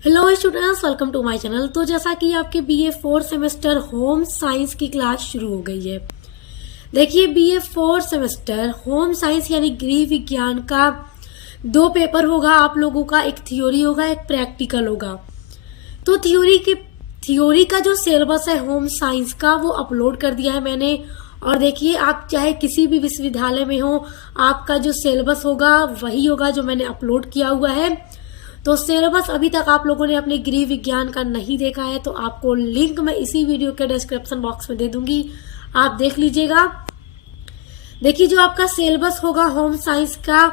Hello students, welcome to my channel. तो जैसा कि आपके बीए 4 सेमेस्टर होम साइंस की क्लास शुरू हो गई है। देखिए, बीए 4 सेमेस्टर होम साइंस यानी गृह विज्ञान का 2 पेपर होगा आप लोगों का। एक थ्योरी होगा, एक प्रैक्टिकल होगा। तो थ्योरी का जो सिलेबस है होम साइंस का वो अपलोड कर दिया है मैंने। और देखिए, आप चाहे किसी भी विश्वविद्यालय में हो, आपका जो सिलेबस होगा वही होगा जो मैंने अपलोड किया हुआ है। तो सिलेबस अभी तक आप लोगों ने अपने गृह विज्ञान का नहीं देखा है तो आपको लिंक मैं इसी वीडियो के डिस्क्रिप्शन बॉक्स में दे दूंगी, आप देख लीजिएगा। देखिए, जो आपका सिलेबस होगा होम साइंस का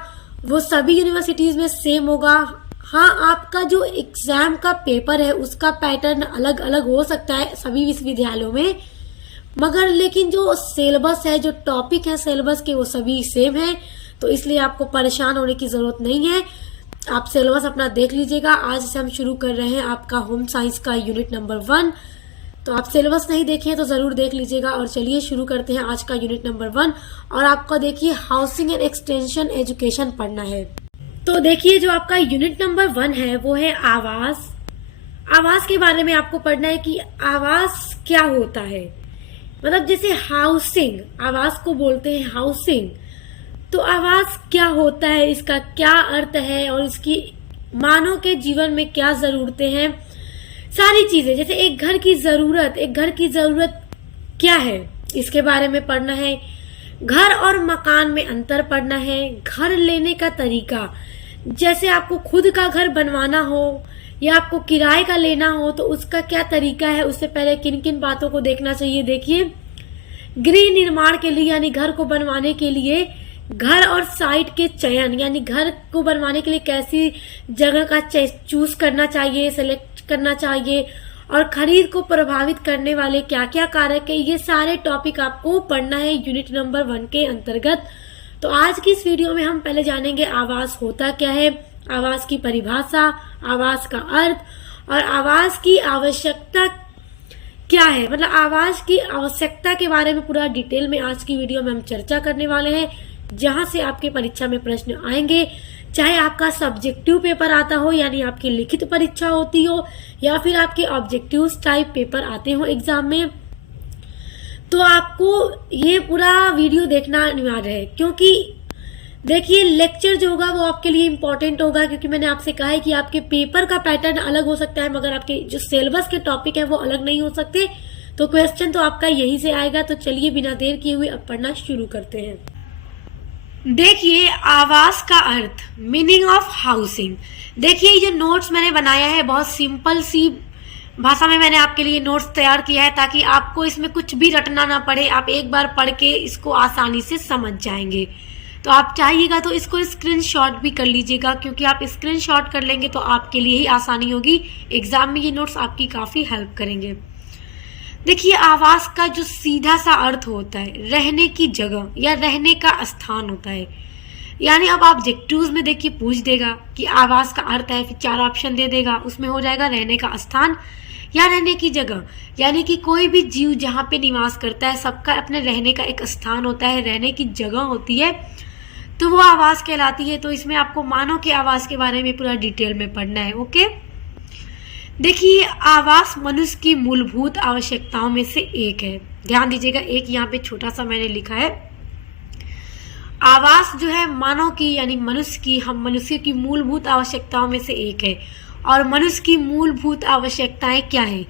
वो सभी यूनिवर्सिटीज में सेम होगा। हाँ, आपका जो एग्जाम का पेपर है उसका पैटर्न अलग अलग हो सकता है सभी विश्वविद्यालयों में, मगर लेकिन जो सिलेबस है, जो टॉपिक है सिलेबस के, वो सभी सेम है। तो इसलिए आपको परेशान होने की जरूरत नहीं है। आप सिलेबस अपना देख लीजिएगा। आज से हम शुरू कर रहे हैं आपका होम साइंस का यूनिट नंबर 1। तो आप सिलेबस नहीं देखे तो जरूर देख लीजिएगा। और चलिए शुरू करते हैं आज का यूनिट नंबर 1। और आपका देखिए हाउसिंग एंड एक्सटेंशन एजुकेशन पढ़ना है। तो देखिए, जो आपका यूनिट नंबर 1 है वो है आवास। आवास के बारे में आपको पढ़ना है कि आवास क्या होता है। मतलब जैसे हाउसिंग, आवास को बोलते हैं हाउसिंग। तो आवास क्या होता है, इसका क्या अर्थ है और इसकी मानव के जीवन में क्या जरूरतें हैं, सारी चीजें। जैसे एक घर की जरूरत क्या है, इसके बारे में पढ़ना है। घर और मकान में अंतर पढ़ना है। घर लेने का तरीका, जैसे आपको खुद का घर बनवाना हो या आपको किराए का लेना हो तो उसका क्या तरीका है, उससे पहले किन किन बातों को देखना चाहिए। देखिए, गृह निर्माण के लिए यानी घर को बनवाने के लिए घर और साइट के चयन, यानी घर को बनवाने के लिए कैसी जगह का चूज करना चाहिए, सेलेक्ट करना चाहिए, और खरीद को प्रभावित करने वाले क्या क्या कारक है, ये सारे टॉपिक आपको पढ़ना है यूनिट नंबर 1 के अंतर्गत। तो आज की इस वीडियो में हम पहले जानेंगे आवास होता क्या है, आवास की परिभाषा, आवास का अर्थ और आवास की आवश्यकता क्या है। मतलब आवास की आवश्यकता के बारे में पूरा डिटेल में आज की वीडियो में हम चर्चा करने वाले हैं, जहां से आपके परीक्षा में प्रश्न आएंगे। चाहे आपका सब्जेक्टिव पेपर आता हो यानी आपकी लिखित परीक्षा होती हो, या फिर आपके ऑब्जेक्टिव टाइप पेपर आते हो एग्जाम में, तो आपको ये पूरा वीडियो देखना अनिवार्य है। क्योंकि देखिए, लेक्चर जो होगा वो आपके लिए इम्पोर्टेंट होगा, क्योंकि मैंने आपसे कहा है कि आपके पेपर का पैटर्न अलग हो सकता है मगर आपके जो सिलेबस के टॉपिक है वो अलग नहीं हो सकते। तो क्वेश्चन तो आपका यहीं से आएगा। तो चलिए बिना देर किए हुए अब पढ़ना शुरू करते हैं। देखिए, आवास का अर्थ, मीनिंग ऑफ हाउसिंग। देखिए, ये जो नोट्स मैंने बनाया है बहुत सिंपल सी भाषा में मैंने आपके लिए नोट्स तैयार किया है, ताकि आपको इसमें कुछ भी रटना ना पड़े। आप एक बार पढ़ के इसको आसानी से समझ जाएंगे। तो आप चाहिएगा तो इसको स्क्रीनशॉट भी कर लीजिएगा, क्योंकि आप स्क्रीनशॉट कर लेंगे तो आपके लिए ही आसानी होगी। एग्जाम में ये नोट्स आपकी काफी हेल्प करेंगे। देखिए, आवास का जो सीधा सा अर्थ होता है रहने की जगह या रहने का स्थान होता है। यानी अब ऑब्जेक्टिव्स में देखिए पूछ देगा कि आवास का अर्थ है, फिर 4 ऑप्शन दे देगा, उसमें हो जाएगा रहने का स्थान या रहने की जगह। यानी कि कोई भी जीव जहाँ पे निवास करता है सबका अपने रहने का एक स्थान होता है, रहने की जगह होती है, तो वो आवास कहलाती है। तो इसमें आपको मानव के आवास के बारे में पूरा डिटेल में पढ़ना है। ओके, देखिए, आवास मनुष्य की मूलभूत आवश्यकताओं में से एक है। ध्यान दीजिएगा, एक यहाँ पे छोटा सा मैंने लिखा है। आवास जो है मानव की यानी मनुष्य की मूलभूत आवश्यकताओं में से एक है। और मनुष्य की मूलभूत आवश्यकताएं क्या है?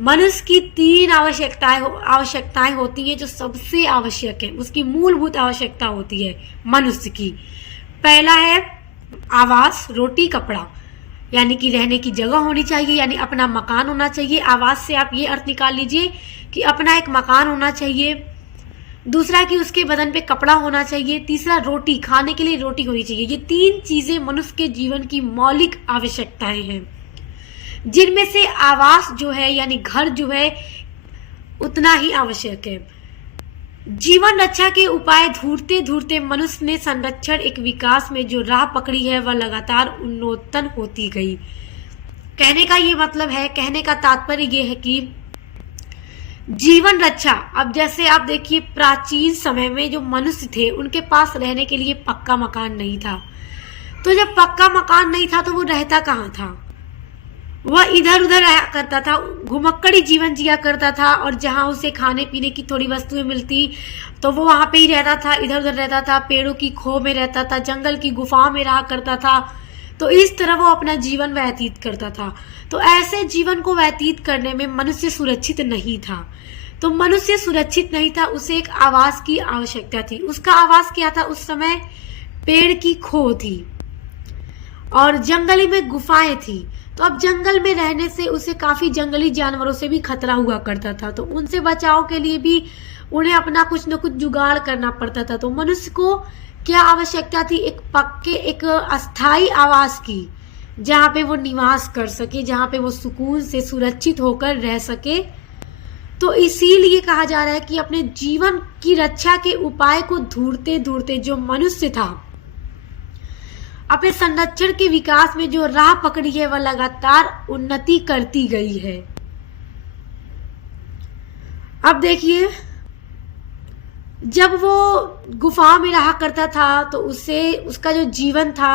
मनुष्य की 3 आवश्यकताएं होती हैं जो सबसे आवश्यक है। उसकी मूलभूत आवश्यकता होती है मनुष्य की। पहला है आवास, रोटी कपड़ा, यानी कि रहने की जगह होनी चाहिए, यानी अपना मकान होना चाहिए। आवास से आप ये अर्थ निकाल लीजिए कि अपना एक मकान होना चाहिए। दूसरा कि उसके बदन पे कपड़ा होना चाहिए। तीसरा रोटी, खाने के लिए रोटी होनी चाहिए। ये 3 चीजें मनुष्य के जीवन की मौलिक आवश्यकताएं हैं, जिनमें से आवास जो है यानी घर जो है उतना ही आवश्यक है। जीवन रक्षा के उपाय ढूंढते ढूंढते मनुष्य ने संरक्षण एक विकास में जो राह पकड़ी है वह लगातार उन्नतन होती गई। कहने का ये मतलब है, कहने का तात्पर्य ये है कि जीवन रक्षा, अब जैसे आप देखिए प्राचीन समय में जो मनुष्य थे उनके पास रहने के लिए पक्का मकान नहीं था। तो जब पक्का मकान नहीं था तो वो रहता कहाँ था? वह इधर उधर आया करता था, घुमक्कड़ी जीवन जिया करता था, और जहाँ उसे खाने पीने की थोड़ी वस्तुएं मिलती तो वो वहाँ पे ही रहता था, इधर उधर रहता था, पेड़ों की खो में रहता था, जंगल की गुफाओं में रहा करता था। तो इस तरह वो अपना जीवन व्यतीत करता था। तो ऐसे जीवन को व्यतीत करने में मनुष्य सुरक्षित नहीं था। तो मनुष्य सुरक्षित नहीं था, उसे एक आवास की आवश्यकता थी। उसका आवास क्या था? उस समय पेड़ की खो थी और जंगली में गुफाएं थी। तो अब जंगल में रहने से उसे काफी जंगली जानवरों से भी खतरा हुआ करता था। तो उनसे बचाव के लिए भी उन्हें अपना कुछ न कुछ जुगाड़ करना पड़ता था। तो मनुष्य को क्या आवश्यकता थी? एक पक्के, एक अस्थाई आवास की, जहाँ पे वो निवास कर सके, जहाँ पे वो सुकून से सुरक्षित होकर रह सके। तो इसीलिए कहा जा रहा है कि अपने जीवन की रक्षा के उपाय को ढूंढते ढूंढते जो मनुष्य था, अपने संरक्षण के विकास में जो राह पकड़ी है, वह लगातार उन्नति करती गई है। अब देखिए, जब वो गुफा में रहा करता था तो उससे उसका जो जीवन था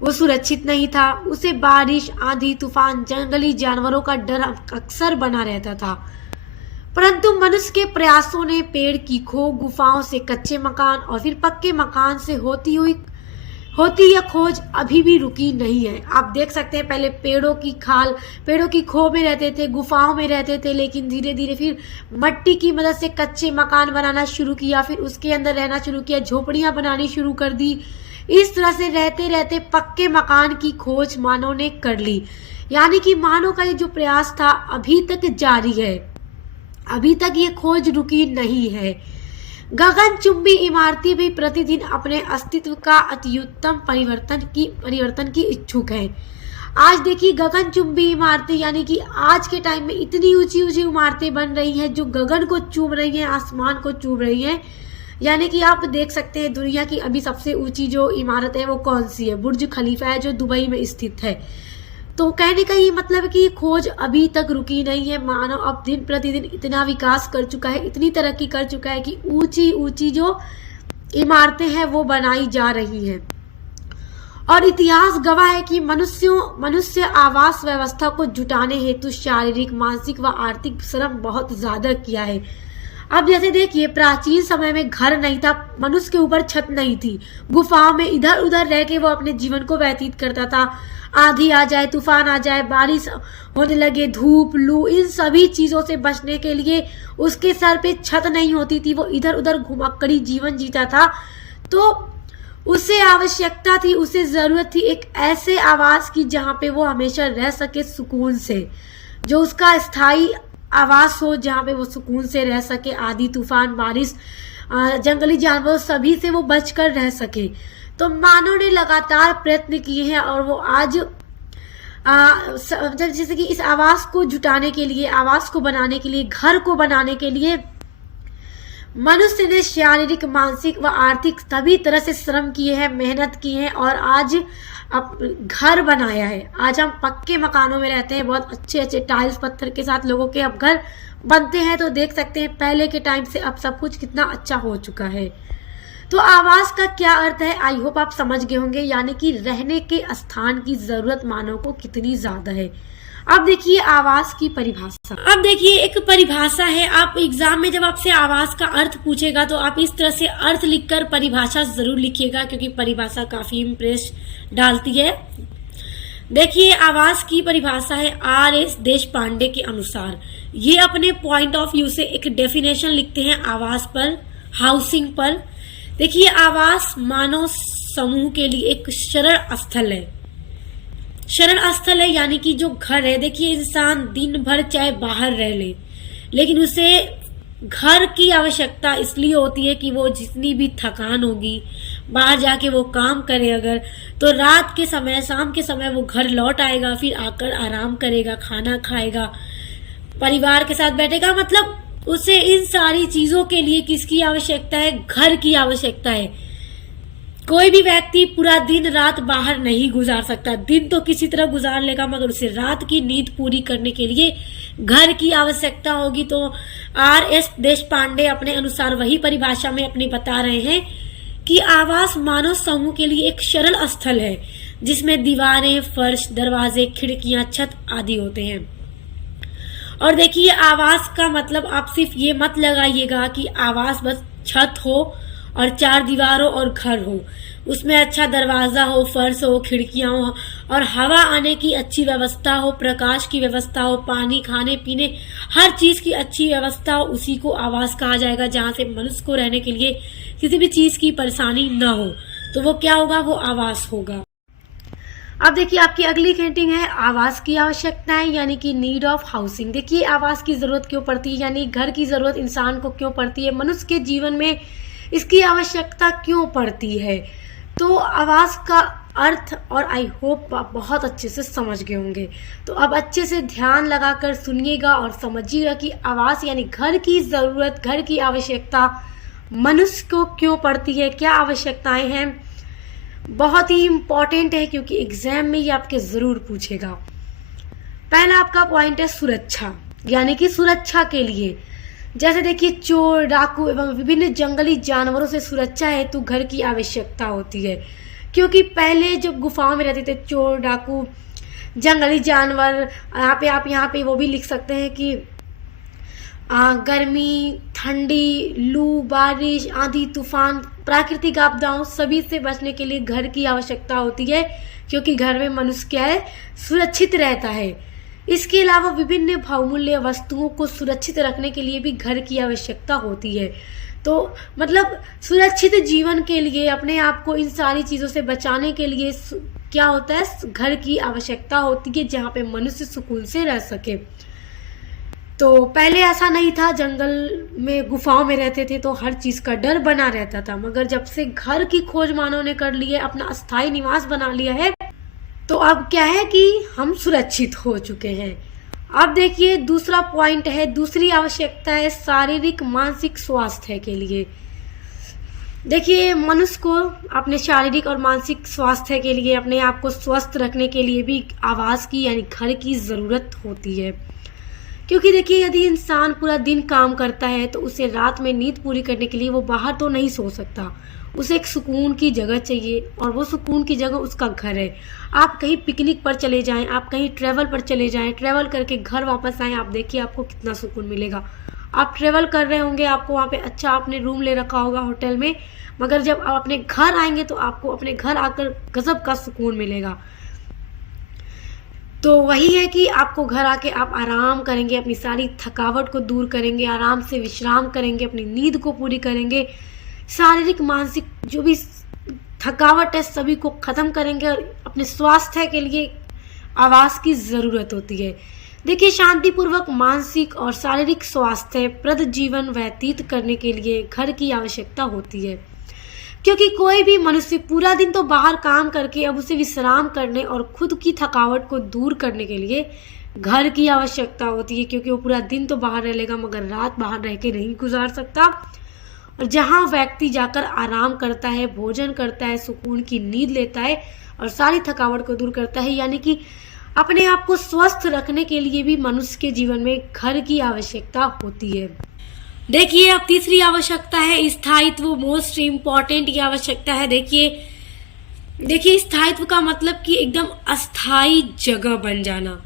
वो सुरक्षित नहीं था। उसे बारिश, आंधी, तूफान, जंगली जानवरों का डर अक्सर बना रहता था। परंतु मनुष्य के प्रयासों ने पेड़ की खो, गुफाओं से कच्चे मकान और फिर पक्के मकान से होती यह खोज अभी भी रुकी नहीं है। आप देख सकते हैं, पहले पेड़ों की खो में रहते थे, गुफाओं में रहते थे, लेकिन धीरे धीरे फिर मट्टी की मदद से कच्चे मकान बनाना शुरू किया, फिर उसके अंदर रहना शुरू किया, झोपड़ियां बनानी शुरू कर दी। इस तरह से रहते रहते पक्के मकान की खोज मानव ने कर ली। यानी कि मानव का ये जो प्रयास था अभी तक जारी है, अभी तक ये खोज रुकी नहीं है। गगनचुंबी इमारतें भी प्रतिदिन अपने अस्तित्व का अत्युत्तम परिवर्तन की इच्छुक है। आज देखिए, गगनचुंबी इमारतें, यानी कि आज के टाइम में इतनी ऊंची ऊंची इमारतें बन रही हैं जो गगन को चूम रही हैं, आसमान को चूम रही हैं। यानी कि आप देख सकते हैं, दुनिया की अभी सबसे ऊंची जो इमारत है वो कौन सी है? बुर्ज खलीफा है, जो दुबई में स्थित है। तो कहने का ये मतलब कि खोज अभी तक रुकी नहीं है। मानव अब दिन प्रतिदिन इतना विकास कर चुका है, इतनी तरक्की कर चुका है कि ऊंची ऊंची जो इमारतें हैं वो बनाई जा रही हैं। और इतिहास गवाह है कि मनुष्य आवास व्यवस्था को जुटाने हेतु शारीरिक, मानसिक व आर्थिक श्रम बहुत ज्यादा किया है। अब जैसे देखिए, प्राचीन समय में घर नहीं था, मनुष्य के ऊपर छत नहीं थी, गुफाओं में इधर उधर रह के वो अपने जीवन को व्यतीत करता था। आंधी आ जाए, तूफान आ जाए, बारिश होने लगे, धूप, लू, इन सभी चीजों से बचने के लिए उसके सर पे छत नहीं होती थी, वो इधर उधर घुमक्कड़ी जीवन जीता था। तो उसे आवश्यकता थी, उसे जरूरत थी एक ऐसे आवास की जहाँ पे वो हमेशा रह सके सुकून से, जो उसका स्थायी आवास हो, जहाँ पे वो सुकून से रह सके, आंधी, तूफान, बारिश, जंगली जानवरों सभी से वो बचकर रह सके। तो मानव ने लगातार प्रयत्न किए हैं और वो आज जैसे कि इस आवास को जुटाने के लिए, आवास को बनाने के लिए, घर को बनाने के लिए मनुष्य ने शारीरिक, मानसिक व आर्थिक सभी तरह से श्रम किए हैं, मेहनत की है और आज अब घर बनाया है। आज हम पक्के मकानों में रहते हैं, बहुत अच्छे अच्छे टाइल्स पत्थर के साथ लोगों के अब घर बनते हैं। तो देख सकते हैं पहले के टाइम से अब सब कुछ कितना अच्छा हो चुका है। तो आवास का क्या अर्थ है, आई होप आप समझ गए होंगे, यानी कि रहने के स्थान की जरूरत मानव को कितनी ज्यादा है। अब देखिए आवास की परिभाषा। अब देखिए एक परिभाषा है, आप एग्जाम में जब आपसे आवास का अर्थ पूछेगा तो आप इस तरह से अर्थ लिखकर परिभाषा जरूर लिखिएगा, क्योंकि परिभाषा काफी इम्प्रेस डालती है। देखिए आवास की परिभाषा है R.S. देशपांडे के अनुसार। ये अपने पॉइंट ऑफ व्यू से एक डेफिनेशन लिखते हैं आवास पर, हाउसिंग पर। देखिए आवास मानव समूह के लिए एक शरण स्थल है। शरण स्थल है यानी कि जो घर है, देखिए इंसान दिन भर चाहे बाहर रह ले, लेकिन उसे घर की आवश्यकता इसलिए होती है कि वो जितनी भी थकान होगी, बाहर जाके वो काम करे अगर, तो रात के समय, शाम के समय वो घर लौट आएगा, फिर आकर आराम करेगा, खाना खाएगा, परिवार के साथ बैठेगा। मतलब उसे इन सारी चीजों के लिए किसकी आवश्यकता है? घर की आवश्यकता है। कोई भी व्यक्ति पूरा दिन रात बाहर नहीं गुजार सकता, दिन तो किसी तरह गुजार लेगा, मगर उसे रात की नींद पूरी करने के लिए घर की आवश्यकता होगी। तो R.S. देशपांडे अपने अनुसार वही परिभाषा में अपने बता रहे हैं कि आवास मानव समूह के लिए एक शरण स्थल है जिसमें दीवारें, फर्श, दरवाजे, खिड़कियां, छत आदि होते हैं। और देखिए आवास का मतलब आप सिर्फ ये मत लगाइएगा कि आवास बस छत हो और चार दीवारों और घर हो, उसमें अच्छा दरवाजा हो, फर्श हो, खिड़कियां हो और हवा आने की अच्छी व्यवस्था हो, प्रकाश की व्यवस्था हो, पानी, खाने पीने हर चीज की अच्छी व्यवस्था हो, उसी को आवास कहा जाएगा। जहां से मनुष्य को रहने के लिए किसी भी चीज की परेशानी न हो, तो वो क्या होगा, वो आवास होगा। अब देखिए आपकी अगली हेडिंग है आवास की आवश्यकताएं यानी कि नीड ऑफ हाउसिंग। देखिए आवास की जरूरत क्यों पड़ती है, यानी घर की जरूरत इंसान को क्यों पड़ती है, मनुष्य के जीवन में इसकी आवश्यकता क्यों पड़ती है। तो आवास का अर्थ और आई होप आप बहुत अच्छे से समझ गए होंगे। तो अब अच्छे से ध्यान लगाकर सुनिएगा और समझिएगा कि आवास यानी घर की जरूरत, घर की आवश्यकता मनुष्य को क्यों पड़ती है, क्या आवश्यकताएं हैं। बहुत ही इंपॉर्टेंट है क्योंकि एग्जाम में ये आपके जरूर पूछेगा। पहला आपका पॉइंट है सुरक्षा, यानी कि सुरक्षा के लिए जैसे देखिए चोर, डाकू एवं विभिन्न जंगली जानवरों से सुरक्षा हेतु घर की आवश्यकता होती है। क्योंकि पहले जब गुफाओं में रहते थे चोर, डाकू, जंगली जानवर, यहाँ पे वो भी लिख सकते हैं कि गर्मी, ठंडी, लू, बारिश, आंधी, तूफान, प्राकृतिक आपदाओं सभी से बचने के लिए घर की आवश्यकता होती है, क्योंकि घर में मनुष्य क्या है, सुरक्षित रहता है। इसके अलावा विभिन्न बहुमूल्य वस्तुओं को सुरक्षित रखने के लिए भी घर की आवश्यकता होती है। तो मतलब सुरक्षित जीवन के लिए अपने आप को इन सारी चीजों से बचाने के लिए क्या होता है, घर की आवश्यकता होती है, जहाँ पे मनुष्य सुकून से रह सके। तो पहले ऐसा नहीं था, जंगल में गुफाओं में रहते थे तो हर चीज का डर बना रहता था, मगर जब से घर की खोज मानव ने कर ली है, अपना अस्थायी निवास बना लिया है, तो अब क्या है कि हम सुरक्षित हो चुके हैं। अब देखिए दूसरा पॉइंट है, दूसरी आवश्यकता है शारीरिक मानसिक स्वास्थ्य के लिए। देखिए मनुष्य को अपने शारीरिक और मानसिक स्वास्थ्य के लिए, अपने आप को स्वस्थ रखने के लिए भी आवास की यानी घर की जरूरत होती है। क्योंकि देखिए यदि इंसान पूरा दिन काम करता है तो उसे रात में नींद पूरी करने के लिए वो बाहर तो नहीं सो सकता, उसे एक सुकून की जगह चाहिए और वो सुकून की जगह उसका घर है। आप कहीं पिकनिक पर चले जाएं, आप कहीं ट्रैवल पर चले जाएं, ट्रैवल करके घर वापस आएं, आप देखिए आपको कितना सुकून मिलेगा। आप ट्रैवल कर रहे होंगे, आपको वहाँ पे अच्छा आपने रूम ले रखा होगा होटल में, मगर जब आप अपने घर आएंगे तो आपको अपने घर आकर गजब का सुकून मिलेगा। तो वही है कि आपको घर आके आप आराम करेंगे, अपनी सारी थकावट को दूर करेंगे, आराम से विश्राम करेंगे, अपनी नींद को पूरी करेंगे, शारीरिक मानसिक जो भी थकावट है सभी को खत्म करेंगे। और अपने स्वास्थ्य के लिए आवास की जरूरत होती है। देखिए शांतिपूर्वक मानसिक और शारीरिक स्वास्थ्य प्रद जीवन व्यतीत करने के लिए घर की आवश्यकता होती है। क्योंकि कोई भी मनुष्य पूरा दिन तो बाहर काम करके अब उसे विश्राम करने और खुद की थकावट को दूर करने के लिए घर की आवश्यकता होती है, क्योंकि वो पूरा दिन तो बाहर रह लेगा मगर रात बाहर रह के नहीं गुजार सकता। और जहाँ व्यक्ति जाकर आराम करता है, भोजन करता है, सुकून की नींद लेता है और सारी थकावट को दूर करता है, यानी कि अपने आप को स्वस्थ रखने के लिए भी मनुष्य के जीवन में घर की आवश्यकता होती है। देखिए अब तीसरी आवश्यकता है स्थायित्व, मोस्ट इम्पॉर्टेंट ये आवश्यकता है। देखिए स्थायित्व का मतलब कि एकदम अस्थाई जगह बन जाना।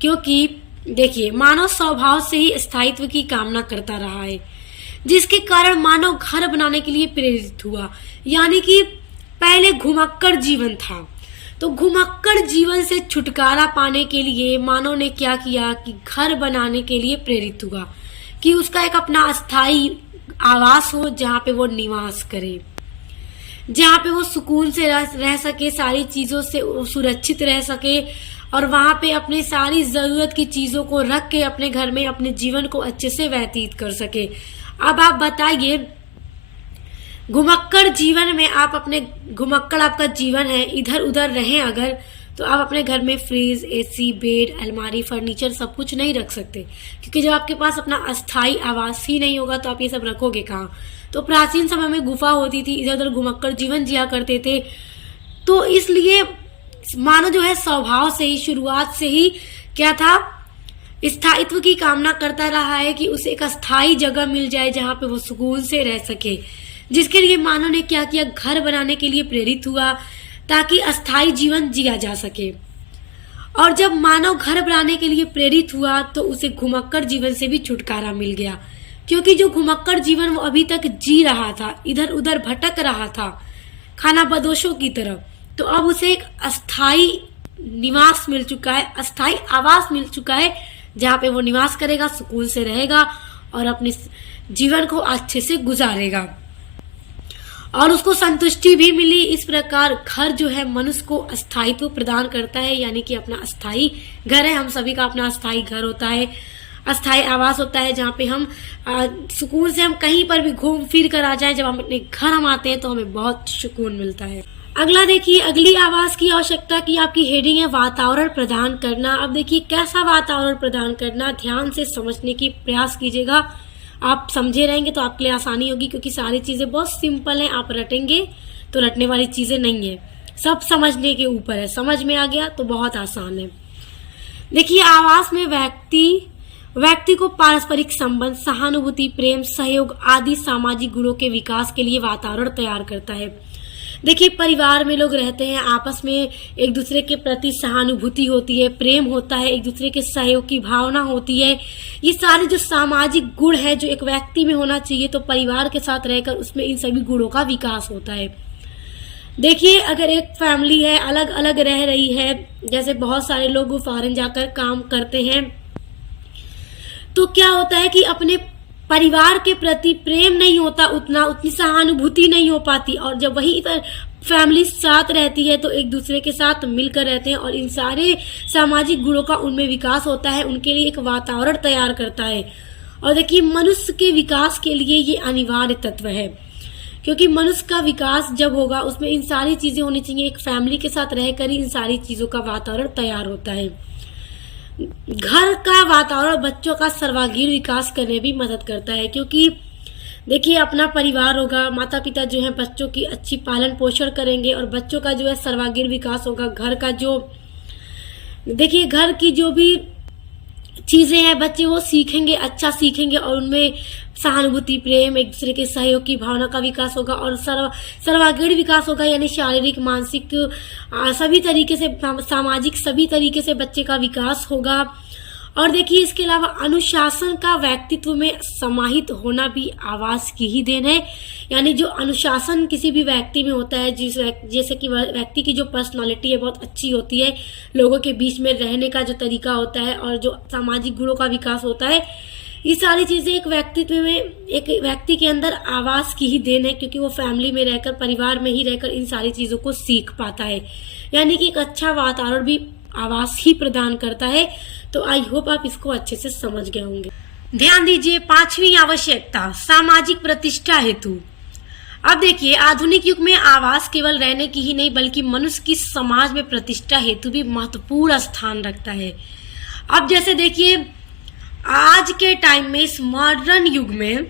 क्योंकि देखिए मानव स्वभाव से ही स्थायित्व की कामना करता रहा है, जिसके कारण मानव घर बनाने के लिए प्रेरित हुआ। यानी कि पहले घुमक्कड़ जीवन था, तो घुमक्कड़ जीवन से छुटकारा पाने के लिए मानव ने क्या किया कि घर बनाने के लिए प्रेरित हुआ कि उसका एक अपना अस्थाई आवास हो, जहाँ पे वो निवास करे, जहाँ पे वो सुकून से रह सके, सारी चीजों से सुरक्षित रह सके और वहां पे अपनी सारी जरूरत की चीजों को रख के अपने घर में अपने जीवन को अच्छे से व्यतीत कर सके। अब आप बताइए, घुमक्कड़ जीवन में आप अपने घुमक्कड़ आपका जीवन है, इधर उधर रहें अगर, तो आप अपने घर में फ्रिज, एसी, बेड, अलमारी, फर्नीचर सब कुछ नहीं रख सकते, क्योंकि जब आपके पास अपना अस्थाई आवास ही नहीं होगा तो आप ये सब रखोगे कहाँ। तो प्राचीन समय में गुफा होती थी, इधर उधर घुमक्कड़ जीवन जिया करते थे। तो इसलिए मानव जो है स्वभाव से ही, शुरुआत से ही क्या था, स्थायित्व की कामना करता रहा है कि उसे एक अस्थाई जगह मिल जाए जहाँ पे वो सुकून से रह सके। जिसके लिए मानव ने क्या किया, घर बनाने के लिए प्रेरित हुआ। ताकि अस्थायी जीवन जिया जा सके। और जब मानव घर बनाने के लिए प्रेरित हुआ तो उसे घुमक्कड़ जीवन से भी छुटकारा मिल गया, क्योंकि जो घुमक्कड़ जीवन वो अभी तक जी रहा था, इधर उधर भटक रहा था खाना बदोशों की तरह, तो अब उसे एक अस्थायी निवास मिल चुका है, अस्थायी आवास मिल चुका है, जहाँ पे वो निवास करेगा, सुकून से रहेगा और अपने जीवन को अच्छे से गुजारेगा और उसको संतुष्टि भी मिली। इस प्रकार घर जो है मनुष्य को अस्थायित्व प्रदान करता है, यानी कि अपना अस्थायी घर है। हम सभी का अपना अस्थायी घर होता है, अस्थायी आवास होता है, जहाँ पे हम सुकून से हम कहीं पर भी घूम फिर कर आ जाएं। जब हम अपने घर हम आते हैं तो हमें बहुत सुकून मिलता है। अगला देखिए, अगली आवास की आवश्यकता की आपकी हेडिंग है वातावरण प्रदान करना। अब देखिए कैसा वातावरण प्रदान करना, ध्यान से समझने की प्रयास कीजिएगा। आप समझे रहेंगे तो आपके लिए आसानी होगी, क्योंकि सारी चीजें बहुत सिंपल हैं। आप रटेंगे तो रटने वाली चीजें नहीं है, सब समझने के ऊपर है। समझ में आ गया तो बहुत आसान है। देखिए आवास में व्यक्ति को पारस्परिक संबंध, सहानुभूति, प्रेम, सहयोग आदि सामाजिक गुणों के विकास के लिए वातावरण तैयार करता है। देखिए परिवार में लोग रहते हैं, आपस में एक दूसरे के प्रति सहानुभूति होती है, प्रेम होता है, एक दूसरे के सहयोग की भावना होती है। ये सारे जो सामाजिक गुण है जो एक व्यक्ति में होना चाहिए, तो परिवार के साथ रहकर उसमें इन सभी गुणों का विकास होता है। देखिए अगर एक फैमिली है अलग अलग रह रही है, जैसे बहुत सारे लोग फॉरेन जाकर काम करते हैं, तो क्या होता है कि अपने परिवार के प्रति प्रेम नहीं होता, उतनी सहानुभूति नहीं हो पाती। और जब वही फैमिली साथ रहती है तो एक दूसरे के साथ मिलकर रहते हैं और इन सारे सामाजिक गुणों का उनमें विकास होता है, उनके लिए एक वातावरण तैयार करता है। और देखिए मनुष्य के विकास के लिए ये अनिवार्य तत्व है, क्योंकि मनुष्य का विकास जब होगा उसमें इन सारी चीजें होनी चाहिए। एक फैमिली के साथ रहकर ही इन सारी चीजों का वातावरण तैयार होता है। घर का वातावरण बच्चों का सर्वांगीण विकास करने में भी मदद करता है, क्योंकि देखिए अपना परिवार होगा, माता पिता जो है बच्चों की अच्छी पालन पोषण करेंगे और बच्चों का जो है सर्वांगीण विकास होगा। घर का जो देखिए घर की जो भी चीजें हैं बच्चे वो सीखेंगे, अच्छा सीखेंगे और उनमें सहानुभूति, प्रेम, एक दूसरे के सहयोग की भावना का विकास होगा और सर्वांगीण विकास होगा, यानी शारीरिक, मानसिक, सभी तरीके से, सामाजिक सभी तरीके से बच्चे का विकास होगा। और देखिए इसके अलावा अनुशासन का व्यक्तित्व में समाहित होना भी आवास की ही देन है, यानी जो अनुशासन किसी भी व्यक्ति में होता है, जैसे कि व्यक्ति की जो पर्सनालिटी है बहुत अच्छी होती है, लोगों के बीच में रहने का जो तरीका होता है और जो सामाजिक गुणों का विकास होता है, ये सारी चीजें एक व्यक्तित्व में, एक व्यक्ति के अंदर आवास की ही देन है, क्योंकि वो फैमिली में रहकर, परिवार में ही रहकर इन सारी चीजों को सीख पाता है। यानी कि एक अच्छा वातावरण भी आवास ही प्रदान करता है। तो आई होप आप इसको अच्छे से समझ गए होंगे। ध्यान दीजिए, पांचवी आवश्यकता सामाजिक प्रतिष्ठा हेतु। अब देखिए आधुनिक युग में आवास केवल रहने की ही नहीं बल्कि मनुष्य की समाज में प्रतिष्ठा हेतु भी महत्वपूर्ण स्थान रखता है। अब जैसे देखिए आज के टाइम में, इस मॉडर्न युग में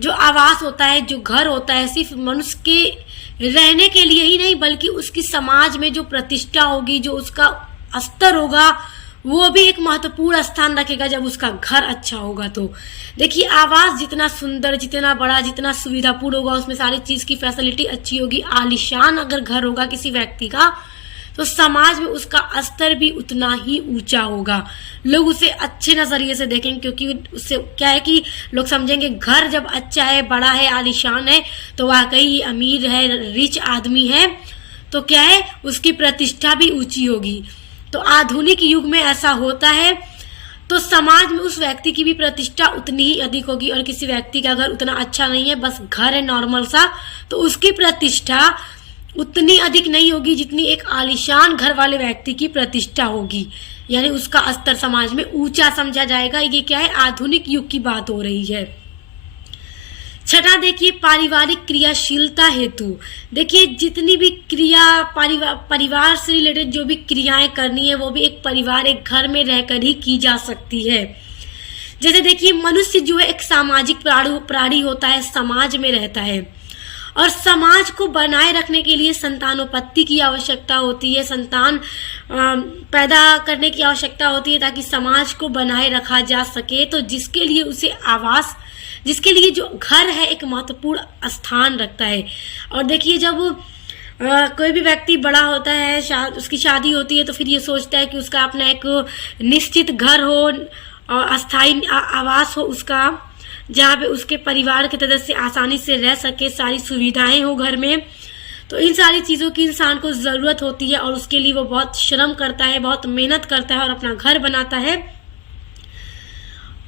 जो आवास होता है, जो घर होता है, सिर्फ मनुष्य के रहने के लिए ही नहीं बल्कि उसकी समाज में जो प्रतिष्ठा होगी, जो उसका स्तर होगा, वो भी एक महत्वपूर्ण स्थान रखेगा जब उसका घर अच्छा होगा। तो देखिए आवास जितना सुंदर, जितना बड़ा, जितना सुविधापूर्ण होगा, उसमें सारी चीज की फैसिलिटी अच्छी होगी, आलीशान अगर घर होगा किसी व्यक्ति का, तो समाज में उसका स्तर भी उतना ही ऊंचा होगा। लोग उसे अच्छे नजरिए से देखेंगे, क्योंकि उससे क्या है कि लोग समझेंगे घर जब अच्छा है, बड़ा है, आलीशान है, तो वाकई ये अमीर है, रिच आदमी है, तो क्या है उसकी प्रतिष्ठा भी ऊंची होगी। तो आधुनिक युग में ऐसा होता है, तो समाज में उस व्यक्ति की भी प्रतिष्ठा उतनी ही अधिक होगी। और किसी व्यक्ति का घर उतना अच्छा नहीं है, बस घर है नॉर्मल सा, तो उसकी प्रतिष्ठा उतनी अधिक नहीं होगी जितनी एक आलीशान घर वाले व्यक्ति की प्रतिष्ठा होगी, यानी उसका स्तर समाज में ऊंचा समझा जाएगा। ये क्या है, आधुनिक युग की बात हो रही है। छठा देखिए पारिवारिक क्रियाशीलता हेतु। देखिए जितनी भी क्रिया परिवार से रिलेटेड जो भी क्रियाएं करनी है वो भी एक परिवार, एक घर में रहकर ही की जा सकती है। जैसे देखिए मनुष्य जो है एक सामाजिक प्राणी होता है, समाज में रहता है और समाज को बनाए रखने के लिए संतानोपत्ति की आवश्यकता होती है, संतान पैदा करने की आवश्यकता होती है ताकि समाज को बनाए रखा जा सके। तो जिसके लिए उसे आवास, जिसके लिए जो घर है एक महत्वपूर्ण स्थान रखता है। और देखिए जब कोई भी व्यक्ति बड़ा होता है, उसकी शादी होती है तो फिर ये सोचता है कि उसका अपना एक निश्चित घर हो और अस्थायी आवास हो उसका, जहाँ पे उसके परिवार के सदस्य आसानी से रह सके, सारी सुविधाएं हो घर में। तो इन सारी चीज़ों की इंसान को ज़रूरत होती है और उसके लिए वो बहुत श्रम करता है, बहुत मेहनत करता है और अपना घर बनाता है।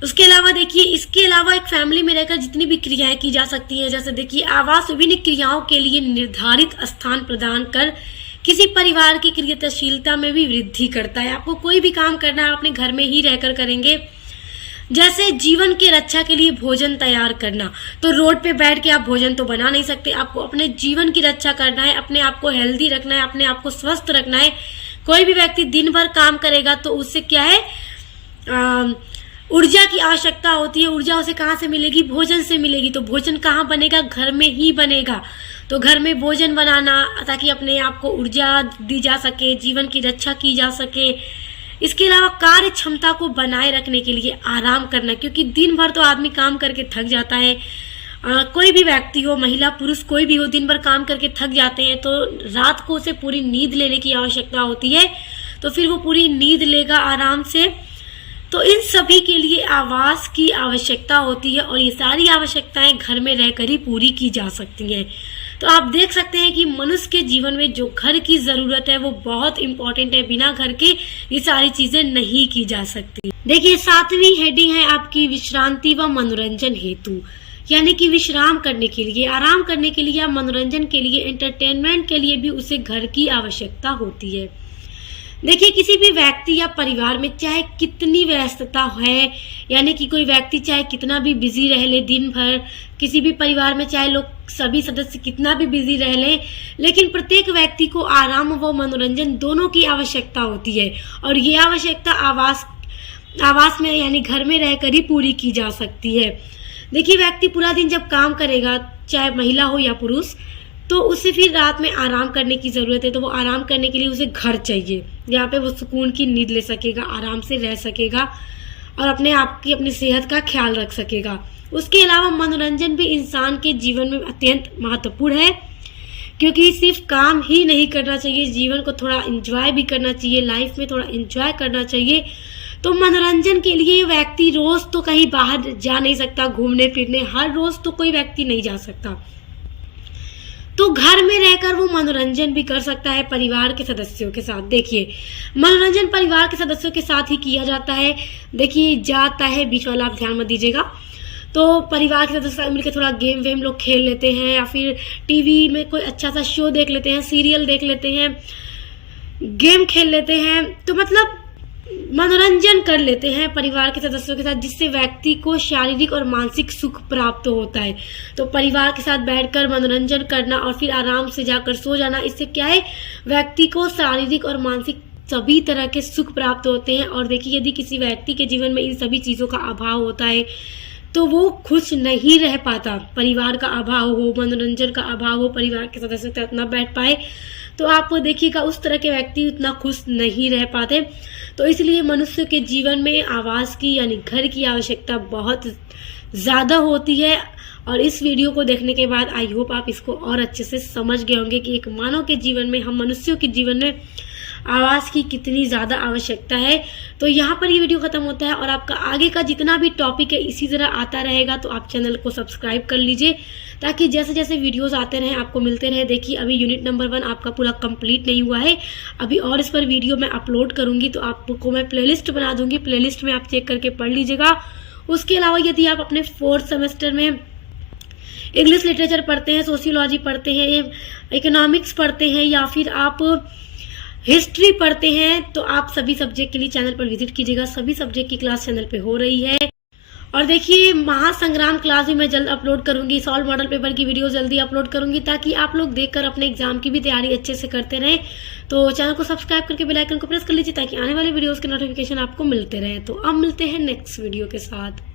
उसके अलावा देखिए, इसके अलावा एक फैमिली में रहकर जितनी भी क्रियाएं की जा सकती हैं, जैसे देखिए आवास विभिन्न क्रियाओं के लिए निर्धारित स्थान प्रदान कर किसी परिवार की क्रियाशीलता में भी वृद्धि करता है। आपको कोई भी काम करना है अपने घर में ही रहकर करेंगे। जैसे जीवन की रक्षा के लिए भोजन तैयार करना, तो रोड पे बैठ के आप भोजन तो बना नहीं सकते, आपको अपने जीवन की रक्षा करना है, अपने आप को हेल्दी रखना है, अपने आप को स्वस्थ रखना है। कोई भी व्यक्ति दिन भर काम करेगा तो उससे क्या है, ऊर्जा की आवश्यकता होती है। ऊर्जा उसे कहाँ से मिलेगी? भोजन से मिलेगी। तो भोजन कहाँ बनेगा? घर में ही बनेगा। तो घर में भोजन बनाना ताकि अपने आप को ऊर्जा दी जा सके, जीवन की रक्षा की जा सके। इसके अलावा कार्य क्षमता को बनाए रखने के लिए आराम करना, क्योंकि दिन भर तो आदमी काम करके थक जाता है। कोई भी व्यक्ति हो, महिला पुरुष कोई भी हो, दिन भर काम करके थक जाते हैं तो रात को उसे पूरी नींद लेने की आवश्यकता होती है। तो फिर वो पूरी नींद लेगा आराम से। तो इन सभी के लिए आवास की आवश्यकता होती है और ये सारी आवश्यकताएं घर में रहकर ही पूरी की जा सकती हैं। तो आप देख सकते हैं कि मनुष्य के जीवन में जो घर की ज़रूरत है वो बहुत इम्पोर्टेंट है। बिना घर के ये सारी चीज़ें नहीं की जा सकती। देखिए 7वीं हेडिंग है आपकी विश्रांति व मनोरंजन हेतु, यानी कि विश्राम करने के लिए, आराम करने के लिए या मनोरंजन के लिए, एंटरटेनमेंट के लिए भी उसे घर की आवश्यकता होती है। देखिए किसी भी व्यक्ति या परिवार में चाहे कितनी व्यस्तता है, यानी कि कोई व्यक्ति चाहे कितना भी बिजी रह ले दिन भर, किसी भी परिवार में चाहे लोग सभी सदस्य कितना भी बिजी रह लें, लेकिन प्रत्येक व्यक्ति को आराम व मनोरंजन दोनों की आवश्यकता होती है। और ये आवश्यकता आवास में यानी घर में रहकर ही पूरी की जा सकती है। देखिए व्यक्ति पूरा दिन जब काम करेगा, चाहे महिला हो या पुरुष, तो उसे फिर रात में आराम करने की ज़रूरत है। तो वो आराम करने के लिए उसे घर चाहिए, जहाँ पे वो सुकून की नींद ले सकेगा, आराम से रह सकेगा और अपने आप की, अपनी सेहत का ख्याल रख सकेगा। उसके अलावा मनोरंजन भी इंसान के जीवन में अत्यंत महत्वपूर्ण है, क्योंकि सिर्फ काम ही नहीं करना चाहिए, जीवन को थोड़ा एंजॉय भी करना चाहिए, लाइफ में थोड़ा एंजॉय करना चाहिए। तो मनोरंजन के लिए व्यक्ति रोज़ तो कहीं बाहर जा नहीं सकता घूमने फिरने, हर रोज़ तो कोई व्यक्ति नहीं जा सकता। तो घर में रहकर वो मनोरंजन भी कर सकता है परिवार के सदस्यों के साथ। देखिए मनोरंजन परिवार के सदस्यों के साथ ही किया जाता है। देखिए जाता है बीच वाला, आप ध्यान मत दीजिएगा। तो परिवार के सदस्य मिलकर थोड़ा गेम वेम लोग खेल लेते हैं, या फिर टीवी में कोई अच्छा सा शो देख लेते हैं, सीरियल देख लेते हैं, गेम खेल लेते हैं। तो मतलब मनोरंजन कर लेते हैं परिवार के सदस्यों के साथ, जिससे व्यक्ति को शारीरिक और मानसिक सुख प्राप्त होता है। तो परिवार के साथ बैठकर मनोरंजन करना और फिर आराम से जाकर सो जाना, इससे क्या है, व्यक्ति को शारीरिक और मानसिक सभी तरह के सुख प्राप्त होते हैं। और देखिए यदि किसी व्यक्ति के जीवन में इन सभी चीज़ों का अभाव होता है तो वो खुश नहीं रह पाता। परिवार का अभाव हो, मनोरंजन का अभाव हो, परिवार के सदस्य के साथ ना बैठ पाए, तो आप देखिएगा उस तरह के व्यक्ति उतना खुश नहीं रह पाते। तो इसलिए मनुष्य के जीवन में आवास की यानी घर की आवश्यकता बहुत ज़्यादा होती है। और इस वीडियो को देखने के बाद आई होप आप इसको और अच्छे से समझ गए होंगे कि एक मानव के जीवन में, हम मनुष्यों के जीवन में आवास की कितनी ज़्यादा आवश्यकता है। तो यहाँ पर ये वीडियो ख़त्म होता है और आपका आगे का जितना भी टॉपिक है इसी तरह आता रहेगा। तो आप चैनल को सब्सक्राइब कर लीजिए ताकि जैसे जैसे वीडियोस आते रहें आपको मिलते रहे। देखिए अभी यूनिट नंबर 1 आपका पूरा कंप्लीट नहीं हुआ है, अभी और इस पर वीडियो मैं अपलोड करूँगी, तो आपको मैं प्लेलिस्ट बना दूँगी, प्लेलिस्ट में आप चेक करके पढ़ लीजिएगा। उसके अलावा यदि आप अपने 4th सेमेस्टर में इंग्लिश लिटरेचर पढ़ते हैं, सोशियोलॉजी पढ़ते हैं, इकोनॉमिक्स पढ़ते हैं या फिर आप हिस्ट्री पढ़ते हैं, तो आप सभी सब्जेक्ट के लिए चैनल पर विजिट कीजिएगा। सभी सब्जेक्ट की क्लास चैनल पे हो रही है। और देखिए महासंग्राम क्लास भी मैं जल्द अपलोड करूंगी, सॉल्व मॉडल पेपर की वीडियो जल्दी अपलोड करूंगी ताकि आप लोग देखकर अपने एग्जाम की भी तैयारी अच्छे से करते रहें। तो चैनल को सब्सक्राइब करके बेल आइकन को प्रेस कर लीजिए ताकि आने वाले वीडियोस के नोटिफिकेशन आपको मिलते रहे। तो अब मिलते हैं नेक्स्ट वीडियो के साथ।